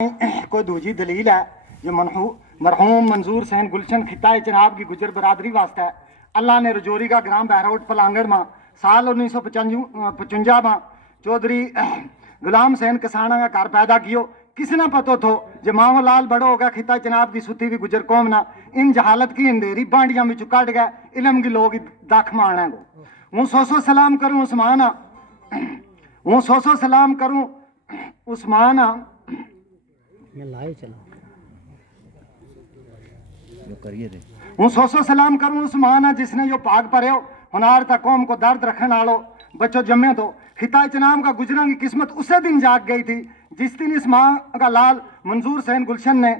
कोई दूजी दलील है जो मरहूम मंजूर सैन गुलशन खिताए जनाब की गुजर बरादरी वास्ते है। अल्लाह ने रजौरी का ग्राम बहरोट पलांगड़ में साल 1955 में चौधरी गुलाम सैन कसाना का घर पैदा कियो। किस ना पतो थो जो माओ लाल बड़ो होगा खिता जनाब की सुती भी गुजर कौम ना इन जहालत की अंधेरी बांडियां में कट गए इलम की लोग दख मारना गो हूँ सौ सलाम करूँ उस्मान हूँ सौ सलाम करूँ उस्मान हूँ सौ सलाम करूँ उस्मान जिसने यो पाग परे हुनार तक कौम को दर्द रखने वालो बच्चों जमे तो खिता इचनाम का गुजरा की किस्मत उसे दिन जाग गई थी जिस दिन इस माँ का लाल मंजूर सैन गुलशन ने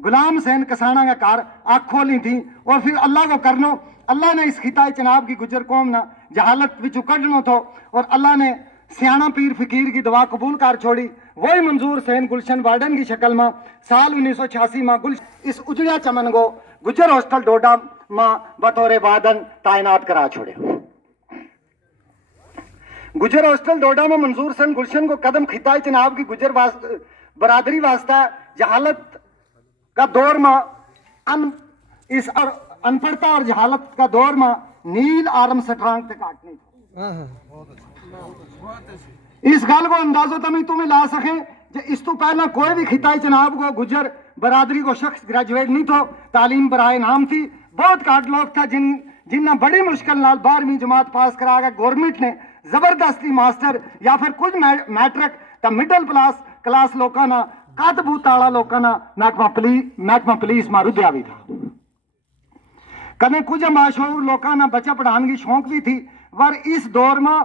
गुलाम सैन कसाना का कार आँख खोली थी और फिर अल्लाह को करनो अल्लाह ने इस खिता जनाब की गुजर कौम ना जहालत बिचू कढ़नो थो और अल्लाह ने सियाना पीर फकीर की दुआ कबूल कर छोड़ी। वही मंजूर सैन गुलशन वार्डन की शक्ल में साल 1986 में इस उजड़िया चमन को गुजर हॉस्टल डोडा में बतौर वादन तैनात करा छोड़े। गुजर हॉस्टल डोडा में मंजूर सैन गुलशन को कदम खिताई जनाब की गुजर बरादरी वास्ता जहालत का दौर में इस अनपढ़ता और जहालत का दौर में नील आरम सटरांग तक काटनी इस गल को अंदाजो तमी तुम्हें ला सके जे इस तो पहला कोई भी खिताई जनाब को गुजर बरादरी को शख्स ग्रेजुएट नहीं थो तालीम बराए नाम थी। बहुत काट लोग था जिन्ना बड़ी मुश्किल नाल 12वीं जमात पास करा के गवर्नमेंट ने जबरदस्ती मास्टर या फिर कुछ मैट्रिक तो मिडल क्लास लोगों ना कद बूताला लोगों ना महकमा पुलिस में रुद्या भी था। कदे कुछ माशूर लोगों ना बच्चा पढ़ाने की शौक भी थी पर इस दौर में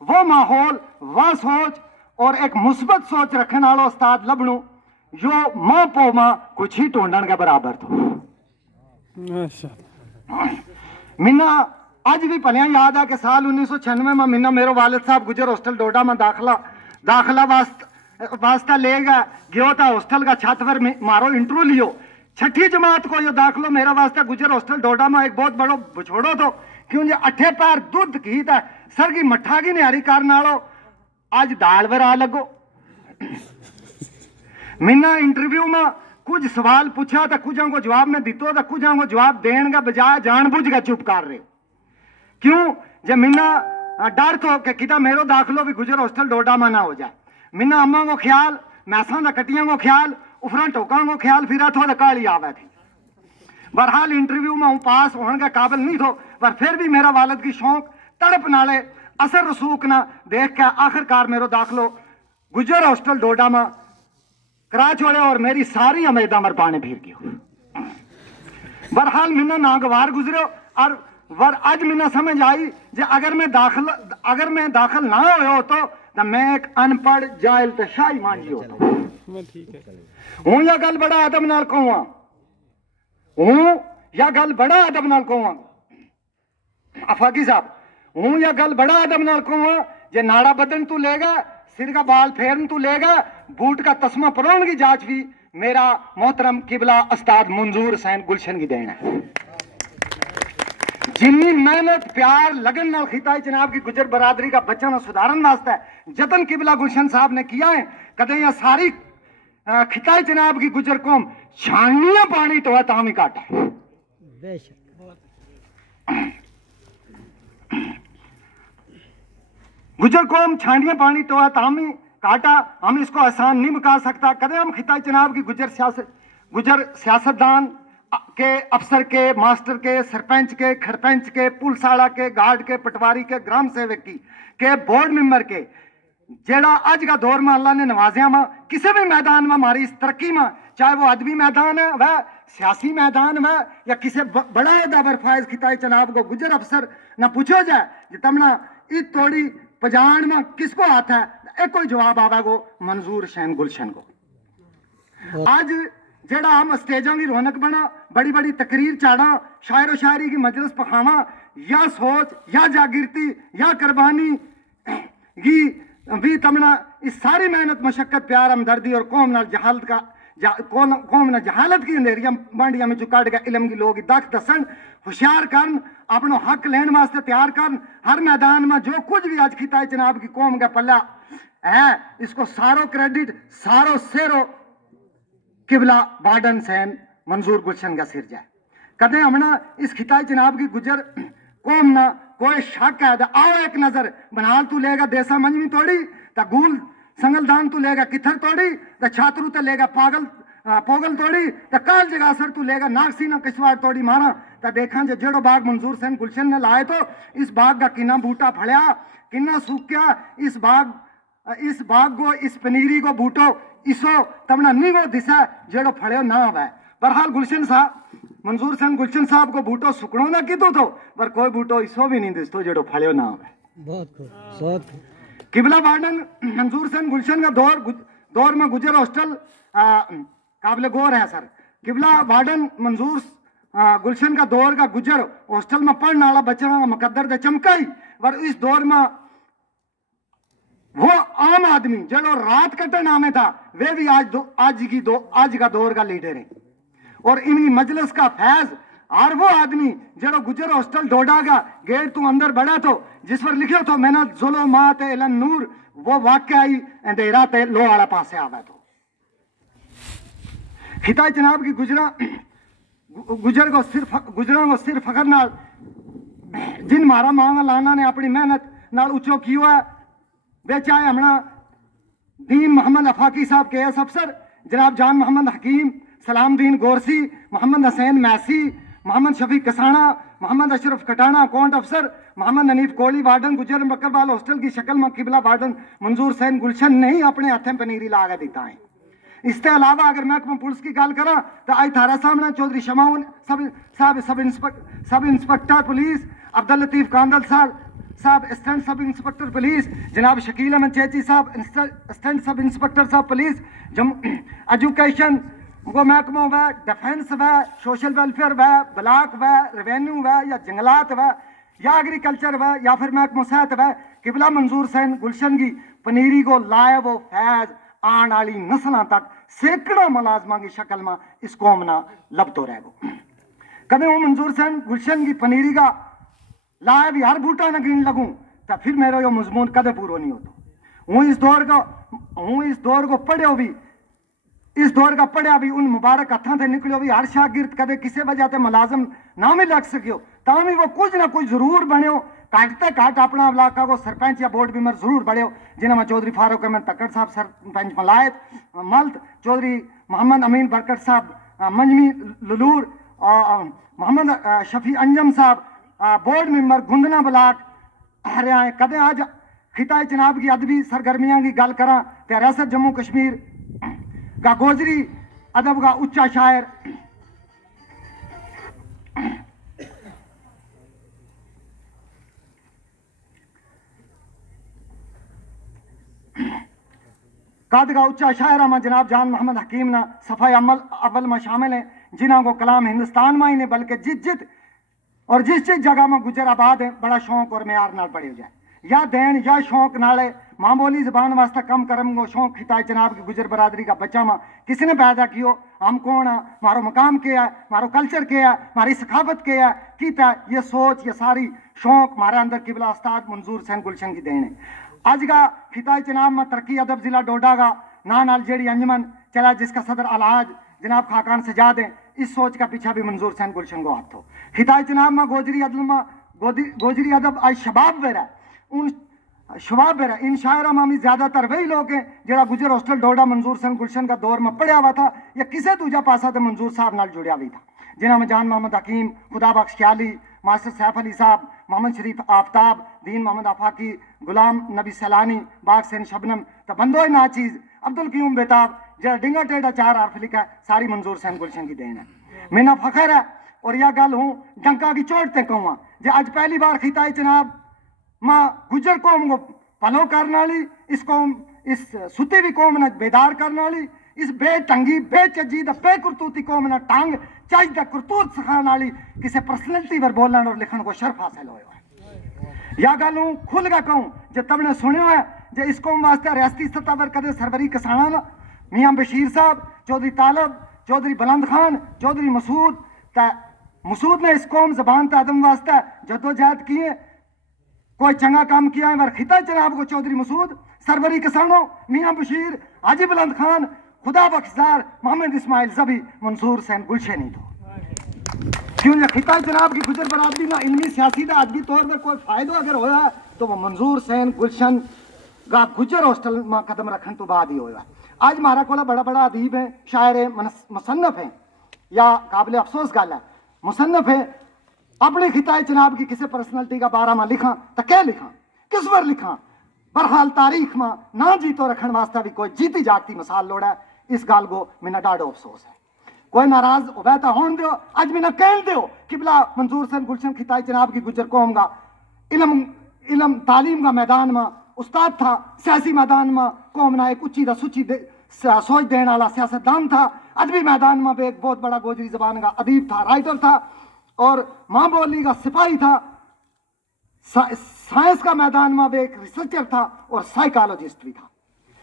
वो माहौल वह सोच और एक मुस्बत सोच रखने वाला उस्ताद लबनू जो मां पो मां कुछ ही टोंडन के बराबर थो। मिन्ना आज भी भलिया याद है कि साल 1996 में मिन्ना मेरो वालिद साहब गुजर हॉस्टल डोडा में दाखला वास्ता ले गयो था। हॉस्टल का छत पर मारो इंटरव्यू लियो 6ठी जमात को यो दाखलो मेरा वास्ता गुजर हॉस्टल डोडा में एक बहुत बड़ो बछोड़ो तो क्यों जे 8 पैर दूध की था सर की मठा की निहारी करने वालो आज दाल बरा लगो। मिन्ना इंटरव्यू में कुछ सवाल पूछा तो कुछ को जवाब में दितो तो कुछ को जवाब देने का बजाय जानबूझ के चुप कर रहे क्यों जे मिन्ना डर तो कि किता मेरो दाखलो भी गुजर हॉस्टल डोडा में ना हो जाए। मिन्ना अम्मा को ख्याल मैसा दा कटियां को ख्याल उफरा टोका को ख्याल फिरा थो काली आवे थी। बहरहाल इंटरव्यू में हूँ पास होने के काबिल नहीं थो पर फिर भी मेरा वालिद की शौक तड़प नाले असर रसूख ना देख के आखिरकार मेरो दाखलो गुजर हॉस्टल डोडा में करा छोड़े और मेरी सारी उम्मीदा मर पाने फिर गयो। बहरहाल मिन्ना नागवार गुजरो और वर आज मिन्ना समझ आई जे अगर मैं दाखिल ना हो तो मैं एक अनपढ़ जाहिल ते शाही मांझी हो हूं या गल बड़ा अदब नाल कहूं हूं या गल बड़ा अदब नाल कहूं अफाकी साहब हूं या गल बड़ा अदब नाल कहूं जे नाड़ा बदन तू लेगा सिर का बाल फेरन तू लेगा बूट का तस्मा परोन की जांच भी मेरा मोहतरम किबला उस्ताद मंजूर सैन गुलशन की देन है। जिन्नी मेहनत प्यार लगन नाल खिताई जनाब की गुजर बरादरी का बच्चा ना सुधारन वास्ते जतन किबला गुलशन साहब ने किया है कदे या सारी खिताई जनाब की गुजर कौम छानिया पानी तो है तामी काटा गुजर कौम छानिया पानी तो है तामी काटा हम इसको आसान नहीं मुका सकता। कदे हम खिताई जनाब की गुजर सियासतदान के अफसर के मास्टर के सरपंच के खरपंच के पुलसाड़ा के गार्ड के पटवारी के ग्राम सेवक के बोर्ड मेंबर के जेड़ा आज का दौर में अल्लाह ने नवाजिया में किसी भी मैदान में हमारी इस तरक्की में चाहे वो अदबी मैदान है वह सियासी मैदान है या किसी बड़ा बरफाइज खिताई जनाब को गुजर अफसर न पूछो जाए जो तमना इत थोड़ी पजान में किसको आता है एक कोई जवाब आवा को मंजूर सैन गुलशन को। आज जेड़ा हम स्टेजों की रौनक बना बड़ी बड़ी तकरीर चाड़ा शायर व शायरी की मजलिस पखावा या सोच या जागृति या कुर्बानी की भी तमना इस सारी मेहनत मशक्कत प्यार हमदर्दी और कौम नाल जहालत का कौम ना जहालत की अंधेरिया बांडिया में चुकाट के इलम की लोग दख दसन होशियार करन अपनो हक लेने वास्ते तैयार करन हर मैदान में जो कुछ भी आज खिताई जनाब की कौम का पल्ला है इसको सारो क्रेडिट सारो सेरो किबला बाडन सैन मंजूर गुलशन का सिर जाए कदे हमना इस खिताई जनाब की गुजर कौम ना कोई शक है आओ एक नजर बनाल तू लेगा देसा मंजमी तोड़ी ता गूल संगलदान तू लेगा किथर तोड़ी ता छातरू ते लेगा पागल पोगल तोड़ी ता काल जगासर तू लेगा नागसीना किश्वाड़ तोड़ी मारा ता देखा जे जेड़ो बाग मंजूर सैन गुलशन ने लाए तो इस बाग का किन्ना बूटा फड़या किन्ना सूक्या इस बाग को इस पनीरी को बूटो इसो तमना निगो दिशा जेड़ो फड़यो ना आवे बहरहाल गुलशन साहब मंजूर सैन गुलशन साहब को बूटो सुकड़ो ना कीतो तो पर कोई बूटो इसो भी नहीं दिसतो जेड़ो फड़यो ना आवे बहुत किबला बाडन मंजूर सैन गुलशन का दौर में गुजर हॉस्टल काबिल गौर है सर किबला बाडन मंजूर गुलशन का दौर का गुजर हॉस्टल में पढ़ने वाला बच्चा का मुकद्दर दे चमकाई पर इस दौर में वो आम आदमी जो रात कट्टे नामे था वे भी आज का दौर का लीडर है और इनकी मजलिस का फैज और वो आदमी जो गुजर हॉस्टल डोडा का गेट तू अंदर बढ़ा तो जिस पर लिखे तो मैंने जुलो मात इलन नूर वो वाक्य आई अंधेरा ते लो वाला पासे आवा तो खिता जनाब की गुजरा को सिर्फ फखर नाल जिन मारा मांगा लाना ने अपनी मेहनत नाल उच्चो किया वे चाहे हमना दीन मोहम्मद अफाकी साहब के एस अफसर जनाब जान मोहम्मद हकीम सलाम दीन गोरसी मोहम्मद हसैन मैसी मोहम्मद शफीक कसाना मोहम्मद अशरफ कटाना अकाउंट अफसर मोहम्मद हनीफ कोहली वार्डन गुजर बकरवाल हॉस्टल की शक्ल में किबला वार्डन मंजूर सैन गुलशन ने ही अपने हथे पनीरी ला के दिता है इसके अलावा अगर महकमा पुलिस की गल करा तो आज थारा सामने Chaudhry Shamaun sub inspector police Abdul Latif Kandal साहब असिस्टेंट सब इंस्पेक्टर पुलिस जनाब शकील अहमद चेची साहब असिस्टेंट सब इंस्पेक्टर साहब पुलिस एजुकेशन वो महकमा व डिफेंस व सोशल वेलफेयर व ब्लॉक व रेवेन्यू व या जंगलात व या एग्रीकल्चर व या फिर महकमा सेहत व किबला मंजूर सैन गुलशन की पनीरी को लाए वो फैज आने वाली नस्लों तक सैकड़ों मुलाजमा की शक्ल में इस कौम ना लबतो रह गो कभी वो मंजूर सैन गुलशन की पनीरी का लाए भी हर बूटा न गिन लगूं तो फिर मेरा यो मजमून कदे पूरा नहीं होता हूँ इस दौर को पढ़ियो भी इस दौर का पढ़िया भी उन मुबारक हथा से निकलो भी हर शागिर्द कदे किसी वजह से मुलाजम ना भी लग सकियो तामी वो कुछ ना कुछ जरूर बनो काटते काट अपना इलाका को सरपंच या बोर्ड मेंबर जरूर बढ़ियो जिन्हें चौधरी फारूक अहमद तक्कड़ साहब सरपंच मलायत मल्त चौधरी मोहम्मद अमीन बरकत साहब मंजमी ललूर मोहम्मद शफी अंजम साहब बोर्ड मेंबर गुंदना ब्लाक हरियाणा कदे आज खिता जनाब की अदबी सरगर्मियां की गल करा तो रियासत जम्मू कश्मीर का गोजरी अदब का उच्चा शायर कद का उच्चा शायर में जनाब जान मोहम्मद हकीम ना सफ़ाई अव्वल में शामिल है जिन्हों को कलाम हिंदुस्तान में ही नहीं बल्कि जिस जगह में गुजर आबाद है बड़ा शौक और म्यार नाल पढ़े जाए या देन या शौक नाले मामूली जबान वास्ते कम करम को शौक खिता जनाब की गुजर बरादरी का बच्चा में किसी ने पैदा कियो हम कौन है मारो मकाम के है मारो कल्चर के है हमारी सखावत के है किता ये सोच ये सारी शौक हमारे अंदर किबला उस्ताद मंजूर सैन गुलशन की देन है आज का खिता जनाब में तरक्की अदब जिला डोडा का नाल जेड़ी अंजमन चला जिसका सदर अलहाज जनाब खाकान सजाद है इस सोच का पीछा भी मंजूर सैन गुलशन को हाथ हो खिता जनाब में गोजरी अदब आज शबाब वेरा उन शबाब वेरा इन शायरा में ज्यादातर वही लोग हैं जरा गुजर हॉस्टल डोडा मंजूर सैन गुलशन का दौर में पढ़िया हुआ था या किसी दूजा पासा तो मंजूर साहब नाल जुड़िया भी था जिन्होंने जान मोहम्मद हकीम खुदा बख्श ख्याली मास्टर सैफ अली साहब मोहम्मद शरीफ आफ्ताब दीन मोहम्मद आफाकी गुलाम नबी सैलानी बाग सैन शबनम तो बंदो ना चीज अब्दुल क्यूम बेताब जरा डिंगा टेढ़ा चार आर्फ लिखा सारी मंजूर सैन गुलशन की देन है मेरा फखर है और यह गल हूँ डंका की चोट ते कहूँ जो आज पहली बार खिताई जनाब माँ गुजर कौम को पलो करने वाली इस कौम इस सुती हुई कौम ने बेदार करने वाली इस बेटंगी बेचजी बेकरतूती कौम ने टांग चज द करतूत सिखाने वाली किसी पर्सनैलिटी पर बोलने और लिखने को शर्फ हासिल होया है या गल हूँ खुल का कहूँ जो तुमने सुनियो है जो इस कौम वास्ते रियासती सतह पर कदे सरवरी किसाना ना मियाँ बशीर साहब चौधरी तालब चौधरी बुलंद खान चौधरी मसूद ने इस कौम जबान तदम वास्ते जदोजहद की है कोई चंगा काम किया है मर खिता जनाब को चौधरी मसूद सरवरी किसानों मियाँ बशीर हाजी बुलंद खान خدا بخشدار محمد اسماعیل زبی منصور حسین گلشنی تو کیوں یہ خطہ جناب کی گجر برادری نہ علمی سیاسی دا ادبی طور پر کوئی فائدہ اگر ہوا ہے تو وہ منظور حسین گلشن کا گجر ہاسٹل میں قدم رکھن تو بعد ہی ہوا. آج ہمارا کولا بڑا بڑا ادیب ہے، شاعر ہے، مصنف ہیں، یا قابل افسوس گل ہے مصنف ہے، اپنے خطہ جناب کی کسی پرسنلٹی کا بارہ میں لکھاں تو کیا لکھاں، کس پر لکھاں؟ برحال تاریخ میں نہ جیتو رکھن واسطہ بھی کوئی جیتی جاگتی مثال لوڑا ہے. اس گال کو میرا ڈاڈو افسوس ہے. کوئی ناراض ہوتا ہون دیو، اج میں نہ کہن دیو کہ بلا منظور حسین گلشن خطہ جناب کی گجر قوم کا علم تعلیم کا میدان میں استاد تھا، سیاسی میدان میں قوم نہ ایک اچھی دا سچی سوچ دینے والا سیاستدان تھا، ادبی میدان میں بھی ایک بہت بڑا گوجری زبان کا ادیب تھا، رائٹر تھا، اور ماں بولی کا سپاہی تھا، سائنس کا میدان میں بھی ایک ریسرچر تھا اور سائیکالوجسٹ بھی تھا.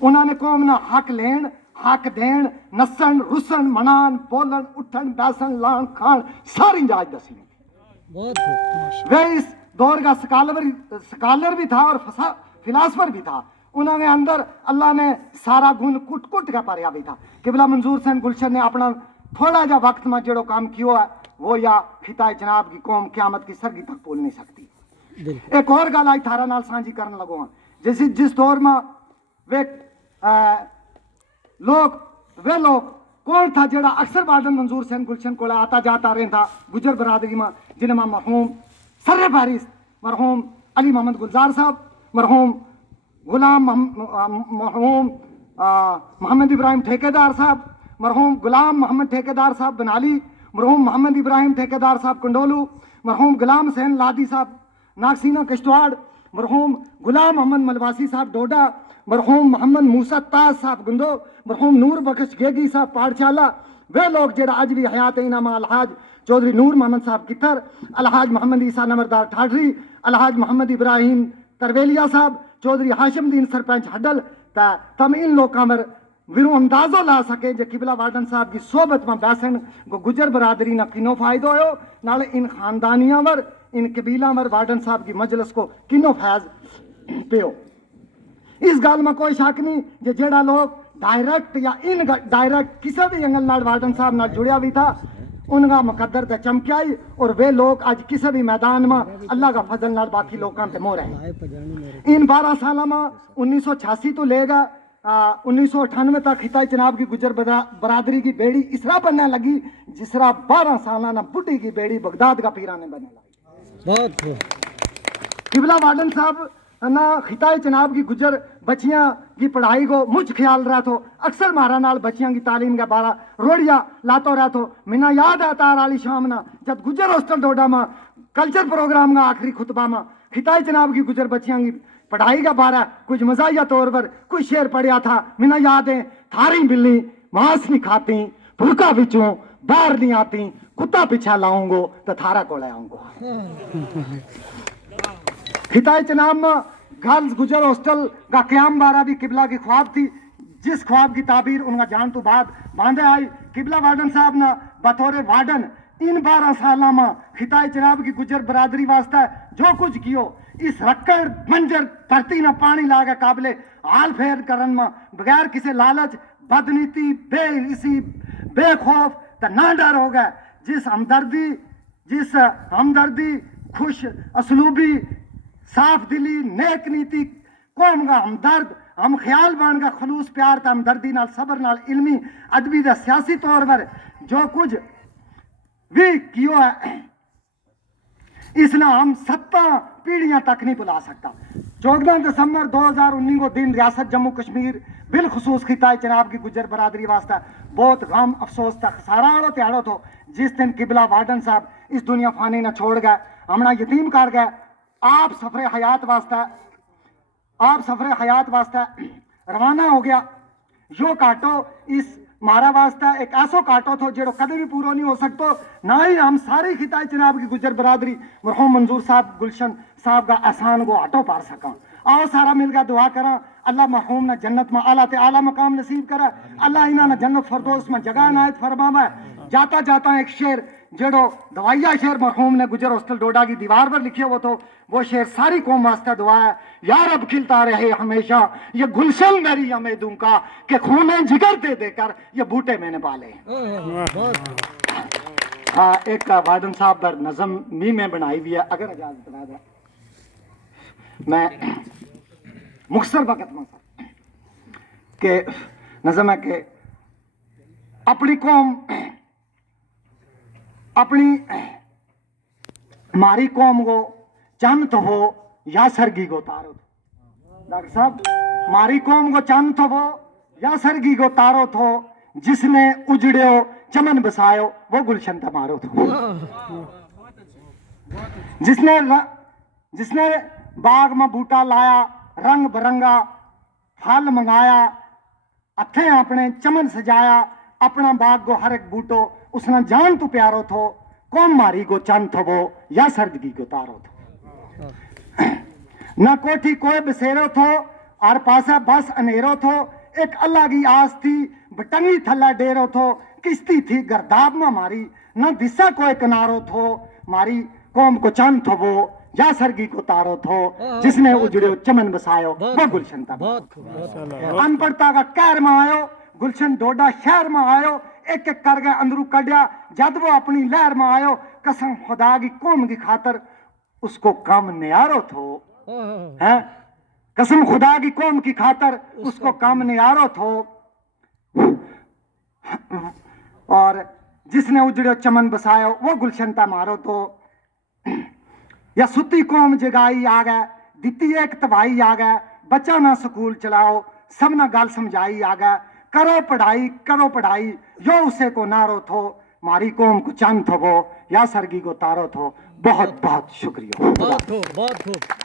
انہوں نے قوم نہ حق لین، حق دین، نسن رسن منان بولن اٹھن بیسن لان کھان ساری جاج دسی وہ اس دور کا سکالر بھی تھا اور فلاسفر بھی تھا. انہوں نے اندر اللہ نے سارا گن کٹ کٹ کا پاریا بھی تھا. قبلہ منظور حسین گلشن نے اپنا تھوڑا جا وقت میں جڑو کام کیا ہے وہ یا خطہ جناب کی قوم قیامت کی سرگی تک بھول نہیں سکتی. ایک اور گل آئی تھارا نال سانجی کرنے لگو ہاں. جس دور میں وہ لوگ کون تھا جڑا اکثر بادن منظور حسین گلشن کو آتا جاتا رہتا گجر برادری میں، جنہیں میں مرحوم سر فہرست مرحوم علی محمد گلزار صاحب، مرحوم مرحوم محمد ابراہیم ٹھیکیدار صاحب، مرحوم غلام محمد ٹھیکیدار صاحب بنالی، مرحوم محمد ابراہیم ٹھیکیدار صاحب کنڈولو، مرحوم غلام حسین لادی صاحب ناگسینہ کشتواڑ، مرحوم غلام محمد ملواسی صاحب ڈوڈا، مرحوم محمد موسیٰ تاز صاحب گندو، مرحوم نور بخش گیگی صاحب پاڑچالہ. وہ لوگ جڑا اج بھی حیات انعام الحاج چودھری نور محمد صاحب کتھر، الحاج محمد عیسیٰ نمردار ٹھاٹری، الحاج محمد ابراہیم ترویلیہ صاحب، چودھری ہاشم دین سرپنچ ہڈل، تم ان لوگوں پر ویرو اندازو لا سکے جو قبلہ وارڈن صاحب کی صحبت میں بیسن کو گجر برادری نہ کنو فائدہ ہوئے نالے ان خاندانیاں ور ان قبیلہ ور وارڈن صاحب کی مجلس کو کنو فیض پیو. اس گال میں کوئی شک نہیں جو جڑا لوگ ڈائریکٹ یا ان ڈائریکٹ کسی بھی انگل نال وارڈن صاحب نال جڑیا بھی تھا ان کا مقدر تے چمکیائی، اور وہ لوگ اج کسی بھی میدان میں اللہ کا فضل نال باقی لوگوں تے مور ہیں. ان 12 سالہ میں 1986 تو لے گا 1998 تک خطہ جناب کی گجر برادری کی بیڑی اس طرح بننے لگی جس طرح 12 سالانہ بڈھی کی بیڑی بغداد کا پیرانے بننے لگی. قبلہ وارڈن صاحب نہ خطہ جناب کی گجر بچیاں کی پڑھائی کو مجھ خیال رہا تو اکثر مارا نال بچیاں کی تعلیم کا بارہ روڑیا لاتا رہا تو منا یاد آتا رالی شام نا جب گجر ہاسٹل ڈوڈا ماں کلچر پروگرام کا آخری خطبہ ماں خطہ جناب کی گجر بچیاں کی پڑھائی کا بارہ کچھ مزاحیہ طور پر کچھ شعر پڑھیا تھا. منا یاد ہے تھاری بلی ماس نہیں کھاتی پھلکا بچوں باہر نہیں آتی کتا پیچھا لاؤں گو تو تھارا کو لے آؤں گو. خطہ جناب میں گرلز گجر ہاسٹل کا قیام بارہ بھی قبلہ کی خواب تھی، جس خواب کی تعبیر ان کا جان تو بعد باندھے آئی. قبلہ وارڈن صاحب نے بطور وارڈن ان 12 سالہ میں خطہ جناب کی گجر برادری واسطہ جو کچھ کیو اس رکڑ منجر دھرتی نہ پانی لا کے قابل حال پھیر کرن میں بغیر کسی لالچ بدنیتی بے اسی بے خوف تو نہ ڈر ہو گئے. جس ہمدردی خوش اسلوبی صاف دلی نیک نیتی قوم کا ہمدرد ہم خیال بان کا خلوص پیار تا ہمدردی نال صبر نال علمی ادبی دا سیاسی طور پر جو کچھ بھی کیو ہے اس نے ہم 7 پیڑھیاں تک نہیں بلا سکتا. 14 دسمبر 2019 کو دن ریاست جموں کشمیر بالخصوص خطہ جناب کی گجر برادری واسطہ بہت غم افسوس تا خسارہ آڑو تیارو تھو جس دن قبلہ وارڈن صاحب اس دنیا فانی نہ چھوڑ گئے، ہمنا یتیم کر گئے. آپ سفر حیات واسطہ روانہ ہو گیا. یو کاٹو اس مارا واسطہ ایک ایسو کاٹو تھو جڑو کدے بھی پورو نہیں ہو سکتو، نہ ہی ہم ساری خطہ جناب کی گجر برادری مرحوم منظور صاحب گلشن صاحب کا احسان کو ہٹو پار سکاں. آؤ سارا مل کر دعا کراں اللہ مرحوم نے جنت میں اعلیٰ تے اعلیٰ مقام نصیب کرا، اللہ انہاں نے جنت فردوس میں جگہ عنایت فرماوے. جاتا جاتا ایک شعر जेड़ो दवाइया शेर मरहूम ने गुजर हॉस्टल डोडा की दीवार पर लिखे हुए तो वो शेर सारी कौम वास्ते दुआ है, यार अब खिलता रहे हमेशा ये गुलशन मेरी उम्मीदों का कि खूने जिगर दे देकर ये बूटे मैंने पाले। हाँ, एक वार्डन साहब पर नज़म मी में बनाई हुई है, अगर इजाजत बना दे मैं मुख्तसर वक्त में के नज़म है कि अपनी कौम अपनी मारी कौम को चंद तो हो या सरगी को तारो थो। डॉक्टर साहब, मारी कौम को चंद तो हो या सरगी को तारो थो, जिसने उजड़ो चमन बसायो वो गुलशन तमारो थो। जिसने बाग में बूटा लाया, रंग बिरंगा फल मंगाया, अथे अपने चमन सजाया, अपना बाग को हर एक बूटो उसने जान तो प्यारो थो, कौम मारी को चंद थो वो या सर्दगी को तारो थो। न कोठी कोई बसेरो थो और पासा बस अनेरो थो, एक अल्लाह की आस थी बटंगी थल्ला डेरो थो, किश्ती थी गर्दाब में मारी, न दिशा कोई किनारो थो, मारी कौम को चंद थो वो या सरगी को तारो थो, जिसने उजड़ो चमन बसायो वो गुलशन था। अनपढ़ता का कहर में आयो, गुलशन डोडा शहर में आयो, एक एक करके अंदरू कढ़िया, जब वो अपनी लहर में आयो, कसम खुदा की कौम की खातर उसको काम नियारो थो है, कसम खुदा की कौम की खातर उसको काम नियारो थो। और जिसने उजड़ो चमन बसायो वो गुलशन ता मारो तो, या सुती कौम जगाई आ गए, दिती एक तबाही आ गए, बच्चा ना स्कूल चलाओ, सब ना गल समझाई आ गए, करो पढ़ाई यो उसे को नारो थो, मारी कौम को चंद थो वो या सरगी को तारो थो। बहुत बहुत शुक्रिया। बहुत खूब।